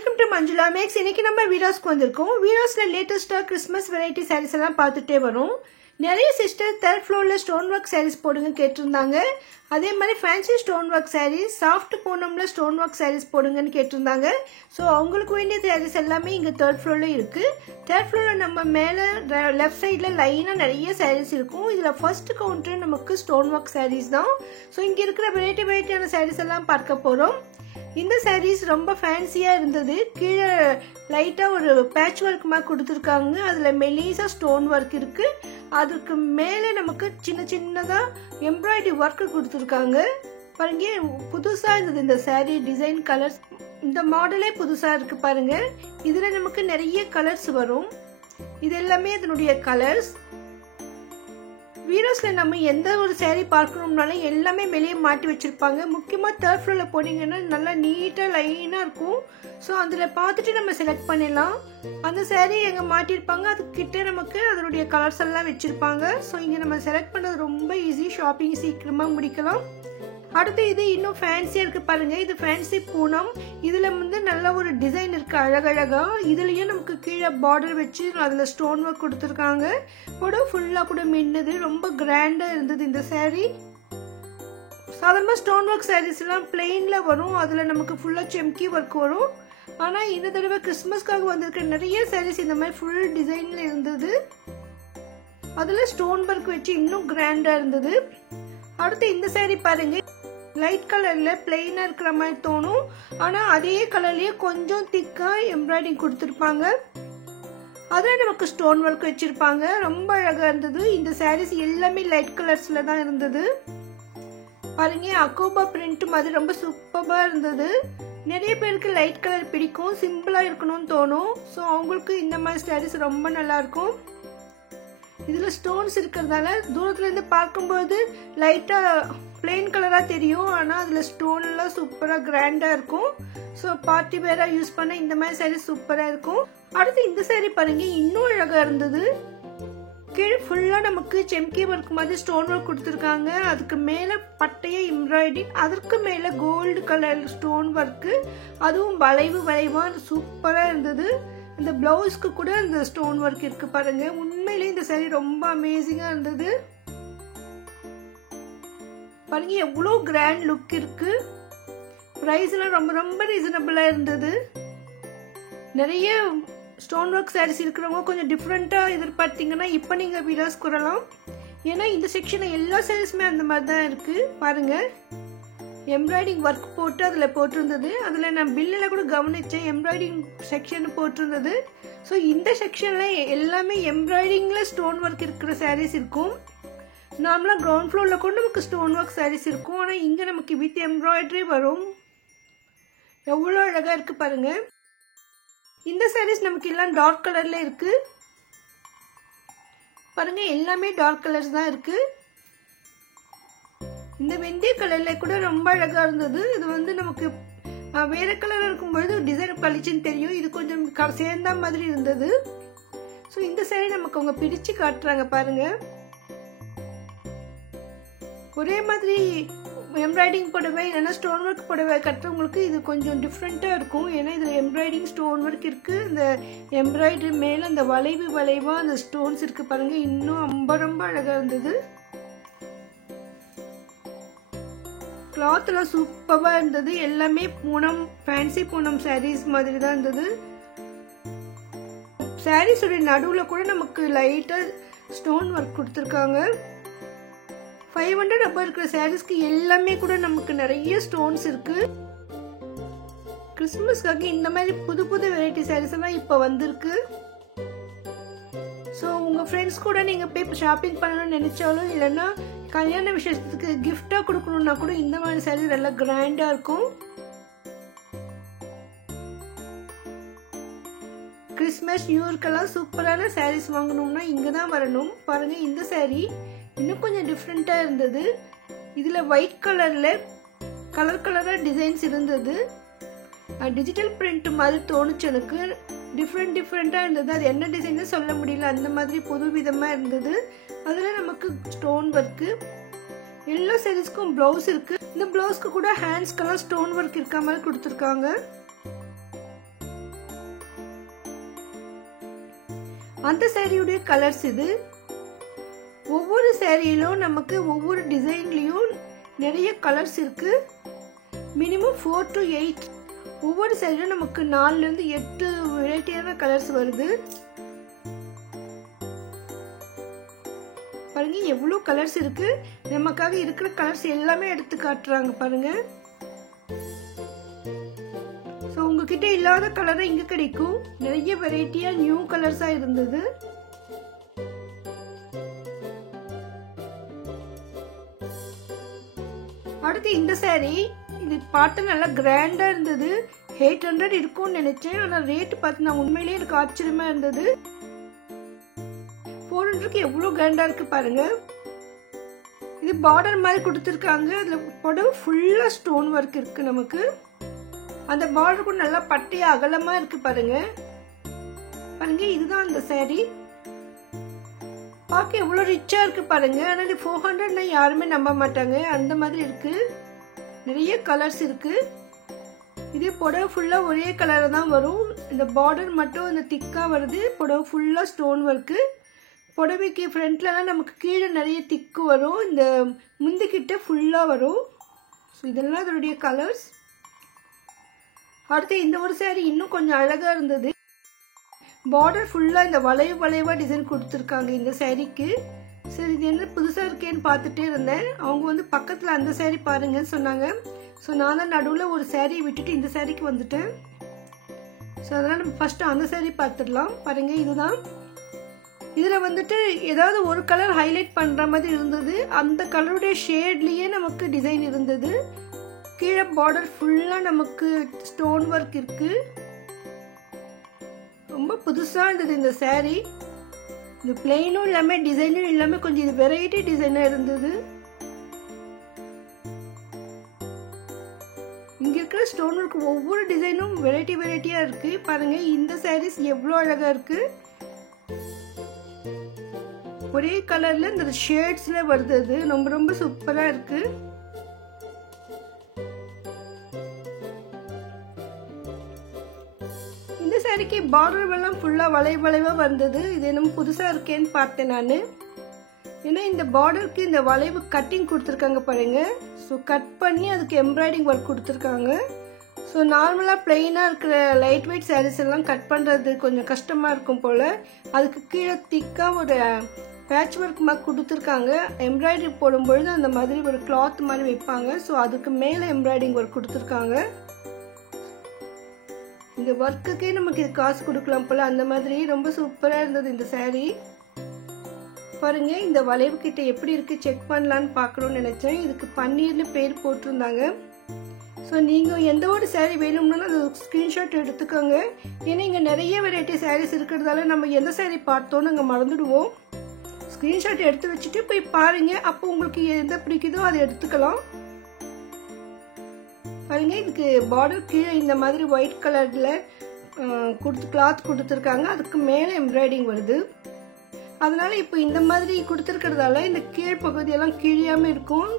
Welcome to Manjula maths. இன்னைக்கு நம்ம வீடியோஸ்க்கு வந்திருக்கோம். வீடியோஸ்ல லேட்டஸ்டா கிறிஸ்மஸ் வெரைட்டி சாரீஸ் எல்லாம் பார்த்துட்டே வரும். நிறைய சிஸ்டர் தேர்ட் ஃப்ளோர்ல ஸ்டோன் ஒர்க் சாரீஸ் போடுங்க கேட்டிருந்தாங்க. அதே மாதிரி fancy stone work sarees, soft பூனம்ல ஸ்டோன் ஒர்க் சாரீஸ் போடுங்கன்னு கேட்டிருந்தாங்க. ஸோ அவங்களுக்கு வேண்டிய சாரீஸ் எல்லாமே இங்கே தேர்ட் ஃப்ளோர்ல இருக்கு. தேர்ட் ஃப்ளோர்ல நம்ம மேலே லெஃப்ட் சைடில் லைனாக நிறைய சாரீஸ் இருக்கும். இதில் ஃபர்ஸ்ட் கவுண்டர் நமக்கு ஸ்டோன் ஒர்க் சாரீஸ் தான். ஸோ இங்கே இருக்கிற வெரைட்டியான சாரீஸ் எல்லாம் பார்க்க போகிறோம். இந்த சாரீஸ் ரொம்ப ஃபேன்சியாக இருந்தது. கீழே லைட்டாக ஒரு பேட்ச் ஒர்க் மாதிரி கொடுத்துருக்காங்க. அதில் மெலிசா ஸ்டோன் ஒர்க் இருக்குது. அதுக்கு மேலே நமக்கு சின்னதாக எம்ப்ராய்டரி ஒர்க்கு கொடுத்துருக்காங்க. பாருங்க, புதுசாக இருந்தது இந்த சாரீ டிசைன். கலர்ஸ் இந்த மாடலே புதுசாக இருக்குது பாருங்க. இதில் நமக்கு நிறைய கலர்ஸ் வரும். இது எல்லாமே இதனுடைய கலர்ஸ். வீடியோஸ்ல நம்ம எந்த ஒரு சாரீ பார்க்கணும்னாலும் எல்லாமே வெளியே மாட்டி வச்சிருப்பாங்க. முக்கியமாக தேர்ட் ஃப்ளோர்ல போனீங்கன்னா நல்லா நீட்டாக லைனாக இருக்கும். ஸோ அதில் பார்த்துட்டு நம்ம செலக்ட் பண்ணிடலாம். அந்த சாரீ எங்கே மாட்டியிருப்பாங்க, அதுக்கிட்ட நமக்கு அதனுடைய கலர்ஸ் எல்லாம் வச்சிருப்பாங்க. ஸோ இங்கே நம்ம செலக்ட் பண்ணுறது ரொம்ப ஈஸி. ஷாப்பிங் சீக்கிரமாக முடிக்கலாம். அடுத்து இது இன்னும் ஃபேன்சியாக இருக்குது பாருங்க. இது ஃபேன்சி பூனம். இதில் வந்து நல்ல ஒரு டிசைன் இருக்குது அழகழகா. இதுலேயும் நமக்கு கீழே பார்டர் வச்சு அதில் ஸ்டோன் ஒர்க் கொடுத்துருக்காங்க. கூட ஃபுல்லாக கூட மின்னுது. ரொம்ப கிராண்டாக இருந்தது இந்த சாரீ. சாதாரணமாக ஸ்டோன் ஒர்க் சாரீஸ்லாம் பிளெயினில் வரும். அதில் நமக்கு ஃபுல்லாக செம்கி ஒர்க் வரும். ஆனால் இந்த தடவை கிறிஸ்மஸ்க்காக வந்திருக்க நிறைய சாரீஸ் இந்த மாதிரி ஃபுல் டிசைனில் இருந்தது. அதில் ஸ்டோன் ஒர்க் வச்சு இன்னும் கிராண்டாக இருந்தது. அடுத்து இந்த சாரீ பாருங்க. லைட் கலர்ல பிளெயினா இருக்கிற மாதிரி தோணும். ஆனா அதே கலர்லயே கொஞ்சம் திக்கா எம்ப்ராய்டிங் கொடுத்துருப்பாங்க. அதுல நமக்கு ஸ்டோன் ஒர்க் வச்சிருப்பாங்க. ரொம்ப அழகா இருந்தது. இந்த சாரீஸ் எல்லாமே லைட் கலர்ஸ்ல தான் இருந்தது. பாருங்க, அக்கோபா பிரிண்ட் மாதிரி ரொம்ப சூப்பரா இருந்தது. நிறைய பேருக்கு லைட் கலர் பிடிக்கும், சிம்பிளா இருக்கணும்னு தோணும். ஸோ அவங்களுக்கு இந்த மாதிரி சாரீஸ் ரொம்ப நல்லா இருக்கும். இதுல ஸ்டோன்ஸ் இருக்கிறதால தூரத்துல இருந்து பார்க்கும்போது லைட்டா பிளெயின் கலரா தெரியும். ஆனா அதுல ஸ்டோன் எல்லாம் சூப்பரா கிராண்டா இருக்கும். ஸோ பார்ட்டி வேரா யூஸ் பண்ண இந்த மாதிரி சாரீ சூப்பரா இருக்கும். அடுத்து இந்த சாரீ பாருங்க, இன்னும் அழகா இருந்தது. கீழே ஃபுல்லா நமக்கு செம்கி ஒர்க் மாதிரி ஸ்டோன் ஒர்க் கொடுத்துருக்காங்க. அதுக்கு மேல பட்டைய எம்ப்ராய்டிங், அதற்கு மேல கோல்டு கலர் ஸ்டோன் ஒர்க்கு, அதுவும் வளைவா சூப்பரா இருந்தது. இந்த பிளவுஸ்க்கு கூட இந்த ஸ்டோன் ஒர்க் இருக்கு பாருங்க. உண்மையிலேயே இந்த சாரீ ரொம்ப அமேசிங்கா இருந்தது. பாருங்க எவ்வளோ கிராண்ட் லுக் இருக்கு. பிரைஸ் எல்லாம் ரொம்ப ரொம்ப ரீசனபிளா இருந்தது. நிறைய ஸ்டோன் ஒர்க் சாரீஸ் இருக்கிறவங்க கொஞ்சம் டிஃப்ரெண்டா எதிர்பார்த்தீங்கன்னா இப்போ நீங்க வீடியோஸ் கூறலாம். ஏன்னா இந்த செக்ஷன்ல எல்லா சாரீஸுமே அந்த மாதிரி தான் இருக்கு பாருங்க. எம்ப்ராய்டிங் ஒர்க் போட்டு அதில் போட்டிருந்தது. அதில் நான் பில்லில் கூட கவனித்தேன், எம்ப்ராய்டிங் செக்ஷன் போட்டிருந்தது. ஸோ இந்த செக்ஷனில் எல்லாமே எம்ப்ராய்டிங்கில் ஸ்டோன் ஒர்க் இருக்கிற சாரீஸ் இருக்கும். நார்மலாக கிரவுண்ட் ஃப்ளோரில் கூட நமக்கு ஸ்டோன் ஒர்க் சாரீஸ் இருக்கும். ஆனால் இங்கே நமக்கு வித் எம்ப்ராய்டரி வரும். எவ்வளோ அழகாக இருக்குது பாருங்கள். இந்த சாரீஸ் நமக்கு எல்லாம் டார்க் கலரில் இருக்குது பாருங்கள். எல்லாமே டார்க் கலர்ஸ் தான் இருக்குது. இந்த வெந்தய கலர்ல கூட ரொம்ப அழகா இருந்தது. இது வந்து நமக்கு வேற கலர் இருக்கும்பொழுது டிசைன் பளிச்சுன்னு தெரியும். இது கொஞ்சம் சேர்ந்த மாதிரி இருந்தது. ஸோ இந்த சாரீ நமக்கு அவங்க பிரிச்சு காட்டுறாங்க பாருங்க. ஒரே மாதிரி எம்ப்ராய்டிங் புடவை இல்லைன்னா ஸ்டோன் ஒர்க் புடவை கட்டுறவங்களுக்கு இது கொஞ்சம் டிஃப்ரெண்டா இருக்கும். ஏன்னா இதுல எம்ப்ராய்டிங் ஸ்டோன் ஒர்க் இருக்கு. இந்த எம்ப்ராய்டரி மேல அந்த வளைவா அந்த ஸ்டோன்ஸ் இருக்கு பாருங்க. இன்னும் ரொம்ப அழகா இருந்தது. கிளாத் எல்லாம் சூப்பரா இருந்தது. எல்லாமே பூனம், ஃபேன்சி பூனம் சாரீஸ் மாதிரி தான் இருந்தது. சாரீஸோட நடுவுல கூட நமக்கு லைட்டா ஸ்டோன் ஒர்க் கொடுத்துருக்காங்க. 500 அப்போ இருக்கிற சாரீஸ்க்கு எல்லாமே கூட நமக்கு நிறைய ஸ்டோன்ஸ் இருக்கு. கிறிஸ்துமஸ்க்காக இந்த மாதிரி புது வெரைட்டி சாரீஸ் எல்லாம் இப்போ வந்திருக்கு. ஸோ உங்க ஃப்ரெண்ட்ஸ் கூட நீங்க போய் ஷாப்பிங் பண்ணணும்னு நினைச்சாலும் இல்லைன்னா கல்யாண விசேஷத்துக்கு கிஃப்டா கொடுக்கணும்னா கூட இந்த மாதிரி சாரீ நல்லா கிராண்டா இருக்கும். கிறிஸ்மஸ் நியூ இயர்க்கெல்லாம் சூப்பரான சாரீஸ் வாங்கணும்னா இங்க தான் வரணும். பாருங்க, இந்த சாரீ இன்னும் கொஞ்சம் டிஃப்ரெண்டா இருந்தது. இதுல ஒயிட் கலர்ல கலரா டிசைன்ஸ் இருந்தது. டிஜிட்டல் பிரிண்ட் மாதிரி தோணுச்சு எனக்கு. டிஃப்ரெண்டா இருந்தது. அது என்ன டிசைன்னு சொல்ல முடியல. அந்த மாதிரி புது விதமா இருந்தது. அதுல நமக்கு ஸ்டோன் ஒர்க்கு. எல்லா சாரீஸ்க்கும் பிளவுஸ் இருக்கு. இந்த பிளவுஸ்க்கு கூட ஹேண்ட்ஸ்க்கெல்லாம் ஸ்டோன் ஒர்க் இருக்க மாதிரி கொடுத்துருக்காங்க. அந்த சாரியுடைய கலர்ஸ் இது. ஒவ்வொரு சாரியிலும் நமக்கு ஒவ்வொரு டிசைன்லேயும் நிறைய கலர்ஸ் இருக்கு. மினிமம் 4 to 8 ஒவ்வொரு சாரியிலும் நமக்கு 4 to 8 வெரைட்டியான கலர்ஸ் வருது. பாருங்க எவ்வளோ கலர்ஸ் இருக்கு. நமக்காக இருக்கிற கலர்ஸ் எல்லாமே எடுத்து காட்டுறாங்க பாருங்க. ஸோ உங்ககிட்ட இல்லாத கலரை இங்க கிடைக்கும். நிறைய வெரைட்டியா நியூ கலர்ஸா இருந்தது. அடுத்து இந்த சாரி, இது பார்த்து நல்லா கிராண்டா இருந்தது. 800 இருக்கும்னு நினைச்சேன். ஆனா ரேட் பார்த்து நான் உண்மையிலேயே எனக்கு ஆச்சரியமா இருந்தது. 400க்கு எவ்வளவு கிராண்டா இருக்கு பாருங்க. இது பார்டர் மாதிரி கொடுத்துருக்காங்க. அதுல புடவை ஃபுல்லா ஸ்டோன் ஒர்க் இருக்கு. நமக்கு அந்த பார்டர் கூட நல்லா பட்டையா அகலமா இருக்கு பாருங்க. பாருங்க இதுதான் அந்த சாரி. பார்க்க எவ்வளவு ரிச்சா இருக்கு பாருங்க. ஆனா இது 400 யாருமே நம்ப மாட்டாங்க. அந்த மாதிரி இருக்கு. நிறைய கலர்ஸ் இருக்கு. இதே புடவை ஃபுல்லா ஒரே கலர் தான் வரும். இந்த பார்டர் மட்டும் இந்த திக்கா வருது. புடவை ஃபுல்லா ஸ்டோன் ஒர்க். புடவைக்கு ஃப்ரண்ட்லலாம் நமக்கு கீழே நிறைய திக்கு வரும். இந்த முந்திக்கிட்ட ஃபுல்லா வரும். ஸோ இதெல்லாம் அதனுடைய கலர்ஸ். அடுத்து இந்த ஒரு சாரி இன்னும் கொஞ்சம் அழகா இருந்தது. பார்டர் ஃபுல்லா இந்த வளைவா டிசைன் கொடுத்துருக்காங்க இந்த சாரிக்கு. சரி இது என்ன புதுசா இருக்கேன்னு பார்த்துட்டே இருந்தேன். அவங்க வந்து பக்கத்துல அந்த சாரி பாருங்கன்னு சொன்னாங்க. ஸோ நான் தான் நடுவில் ஒரு சாரியை விட்டுட்டு இந்த சாரிக்கு வந்துட்டேன். ஸோ அதனால நம்ம ஃபர்ஸ்ட் அந்த சாரி பார்த்துடலாம். பாருங்க இதுதான். இதுல வந்துட்டு ஏதாவது ஒரு கலர் ஹைலைட் பண்ற மாதிரி இருந்தது. அந்த கலருடைய ஷேட்லயே நமக்கு டிசைன் இருந்தது. கீழே பார்டர் ஃபுல்லா நமக்கு ஸ்டோன் ஒர்க் இருக்கு. ரொம்ப புதுசா இருந்தது இந்த சாரி. இந்த பிளெயினும் இல்லாம டிசைனும் இல்லாம கொஞ்சம் இது வெரைட்டி டிசைனா இருந்தது. இங்க இருக்கிற ஸ்டோன் ஒர்க் ஒவ்வொரு டிசைனும் வெரைட்டியா இருக்கு. பாருங்க இந்த சாரீஸ் எவ்வளவு அழகா இருக்கு. ஒரே கலர்ல இந்த ஷேட்ஸ்ல வருது. ரொம்ப சூப்பரா இருக்கு. இந்த சாரிக்கு பார்டர் எல்லாம் ஃபுல்லா வளைவா வந்தது. இது என்னமோ புதுசா இருக்கேன்னு பார்த்தேன் நான். ஏன்னா இந்த பார்டருக்கு இந்த வளைவு கட்டிங் கொடுத்துருக்காங்க பாருங்க. ஸோ கட் பண்ணி அதுக்கு எம்ப்ராய்டிங் ஒர்க் கொடுத்துருக்காங்க. ஸோ நார்மலாக பிளெயினாக இருக்கிற லைட் வெயிட் சாரீஸ் எல்லாம் கட் பண்ணுறது கொஞ்சம் கஷ்டமாக இருக்கும் போல். அதுக்கு கீழே திக்காக ஒரு பேட்ச் ஒர்க் மாதிரி கொடுத்துருக்காங்க. எம்ப்ராய்டரி போடும்பொழுது அந்த மாதிரி ஒரு கிளாத் மாதிரி வைப்பாங்க. ஸோ அதுக்கு மேலே எம்ப்ராய்டிங் ஒர்க் கொடுத்துருக்காங்க. இந்த ஒர்க்குக்கே நமக்கு இது காசு கொடுக்கலாம் போல. அந்த மாதிரி ரொம்ப சூப்பராக இருந்தது இந்த சாரீ. பாருங்க இந்த வளைவு கிட்ட எப்படி இருக்கு செக் பண்ணலான்னு பார்க்கணும்னு நினைச்சேன். இதுக்கு பன்னீர்னு பேர் போட்டிருந்தாங்க. ஸோ நீங்கள் எந்த ஒரு சாரீ வேணும்னாலும் அது ஸ்க்ரீன்ஷாட் எடுத்துக்கோங்க. ஏன்னா இங்கே நிறைய வெரைட்டி சாரீஸ் இருக்கிறதால நம்ம எந்த சாரீ பார்த்தோன்னு அங்கே மறந்துடுவோம். ஸ்க்ரீன்ஷாட் எடுத்து வச்சுட்டு போய் பாருங்க. அப்போ உங்களுக்கு எந்த பிடிக்குதோ அதை எடுத்துக்கலாம். பாருங்க இதுக்கு பார்டர் கீழே இந்த மாதிரி ஒயிட் கலர்ல கிளாத் கொடுத்துருக்காங்க. அதுக்கு மேலே எம்ப்ராய்டிங் வருது. அதனால இப்போ இந்த மாதிரி கொடுத்துருக்கிறதால இந்த கீழ் பகுதியெல்லாம் கிழியாம இருக்கும்,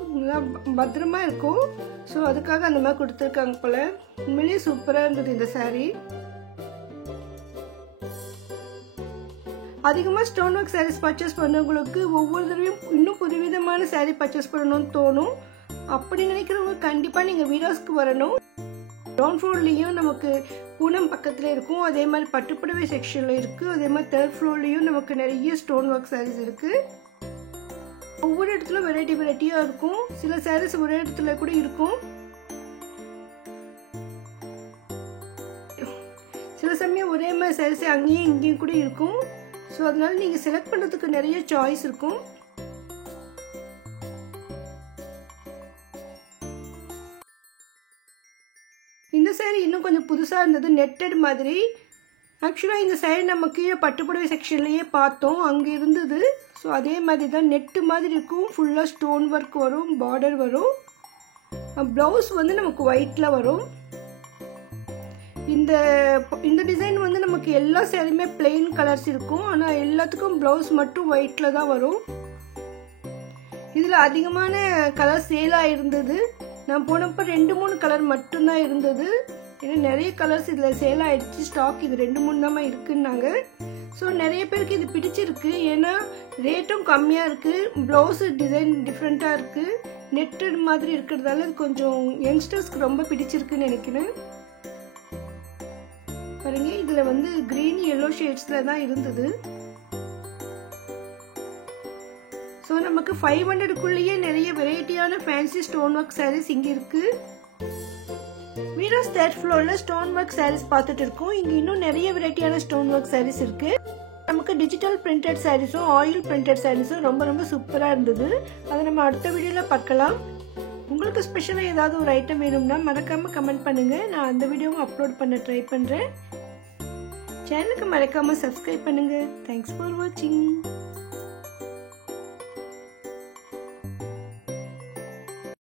பத்திரமா இருக்கும். ஸோ அதுக்காக அந்த மாதிரி கொடுத்துருக்காங்க போல. உண்மையிலேயே சூப்பராக இருந்தது இந்த சாரீ. அதிகமாக ஸ்டோன் ஒர்க் சாரீஸ் பர்ச்சேஸ் பண்ணவங்களுக்கு ஒவ்வொரு தடவையும் இன்னும் புதுவிதமான சாரீ பர்ச்சேஸ் பண்ணணும்னு தோணும். அப்படி நினைக்கிறவங்க கண்டிப்பாக நீங்கள் வீடியோஸ்க்கு வரணும். கிரவுண்ட் ஃப்ளோர்லேயும் நமக்கு பூனம் பக்கத்தில் இருக்கும். அதே மாதிரி பட்டுப்புடவை செக்ஷனில் இருக்குது. அதே மாதிரி 3rd ஃப்ளோர்லேயும் நமக்கு நிறைய ஸ்டோன் ஒர்க் சாரீஸ் இருக்குது. ஒவ்வொரு இடத்துல வெரைட்டியாக இருக்கும். சில சாரீஸ் ஒரே இடத்துல கூட இருக்கும். சில சமயம் ஒரே மாதிரி சாரீஸ் அங்கேயும் இங்கேயும் கூட இருக்கும். ஸோ அதனால நீங்கள் செலக்ட் பண்ணுறதுக்கு நிறைய சாய்ஸ் இருக்கும். இந்த சாரீ இன்னும் கொஞ்சம் புதுசாக இருந்தது. நெட்டட் மாதிரி. ஆக்சுவலாக இந்த சாரீ நம்ம கீழே பட்டுப்புடவை செக்ஷன்லேயே பார்த்தோம், அங்கே இருந்தது. ஸோ அதே மாதிரி தான் நெட்டு மாதிரி இருக்கும். ஃபுல்லாக ஸ்டோன் ஒர்க் வரும், பார்டர் வரும். ப்ளவுஸ் வந்து நமக்கு ஒயிட்டில் வரும். இந்த டிசைன் வந்து நமக்கு எல்லா சாரியுமே பிளெயின் கலர்ஸ் இருக்கும். ஆனால் எல்லாத்துக்கும் ப்ளவுஸ் மட்டும் ஒயிட்டில் தான் வரும். இதில் அதிகமான கலர் சேல் ஆகிருந்தது. நான் போனப்போ 2-3 கலர் மட்டும்தான் இருந்தது. ஏன்னா நிறைய கலர்ஸ் இதில் சேல் ஆகிடுச்சு. ஸ்டாக் இது 2-3 தான் இருக்குன்னாங்க. ஸோ நிறைய பேருக்கு இது பிடிச்சிருக்கு. ஏன்னா ரேட்டும் கம்மியாக இருக்குது, ப்ளவுஸு டிசைன் டிஃப்ரெண்ட்டாக இருக்குது, நெட்டட் மாதிரி இருக்கிறதால இது கொஞ்சம் யங்ஸ்டர்ஸ்க்கு ரொம்ப பிடிச்சிருக்குன்னு நினைக்கிறேன். பாருங்க, இதில் வந்து க்ரீன் எல்லோ ஷேட்ஸில் தான் இருந்தது. ஸோ நமக்கு 500க்குள்ளேயே நிறைய வெரைட்டியான ஃபேன்சி ஸ்டோன் ஒர்க் சாரீஸ் இங்கே இருக்குது. வீடியோஸ் 3rd ஃப்ளோரில் ஸ்டோன் ஒர்க் சாரீஸ் பார்த்துட்டு இருக்கோம். இங்கே இன்னும் நிறைய வெரைட்டியான ஸ்டோன் ஒர்க் சாரீஸ் இருக்குது. நமக்கு டிஜிட்டல் பிரிண்டட் சாரீஸும் ஆயில் பிரிண்டட் சாரீஸும் ரொம்ப ரொம்ப சூப்பராக இருந்தது. அதை நம்ம அடுத்த வீடியோவில் பார்க்கலாம். உங்களுக்கு ஸ்பெஷலாக ஏதாவது ஒரு ஐட்டம் வேணும்னா மறக்காமல் கமெண்ட் பண்ணுங்கள். நான் அந்த வீடியோவும் அப்லோட் பண்ண ட்ரை பண்ணுறேன். சேனலுக்கு மறக்காமல் சப்ஸ்கிரைப் பண்ணுங்கள். தேங்க்ஸ் ஃபார் வாட்சிங்.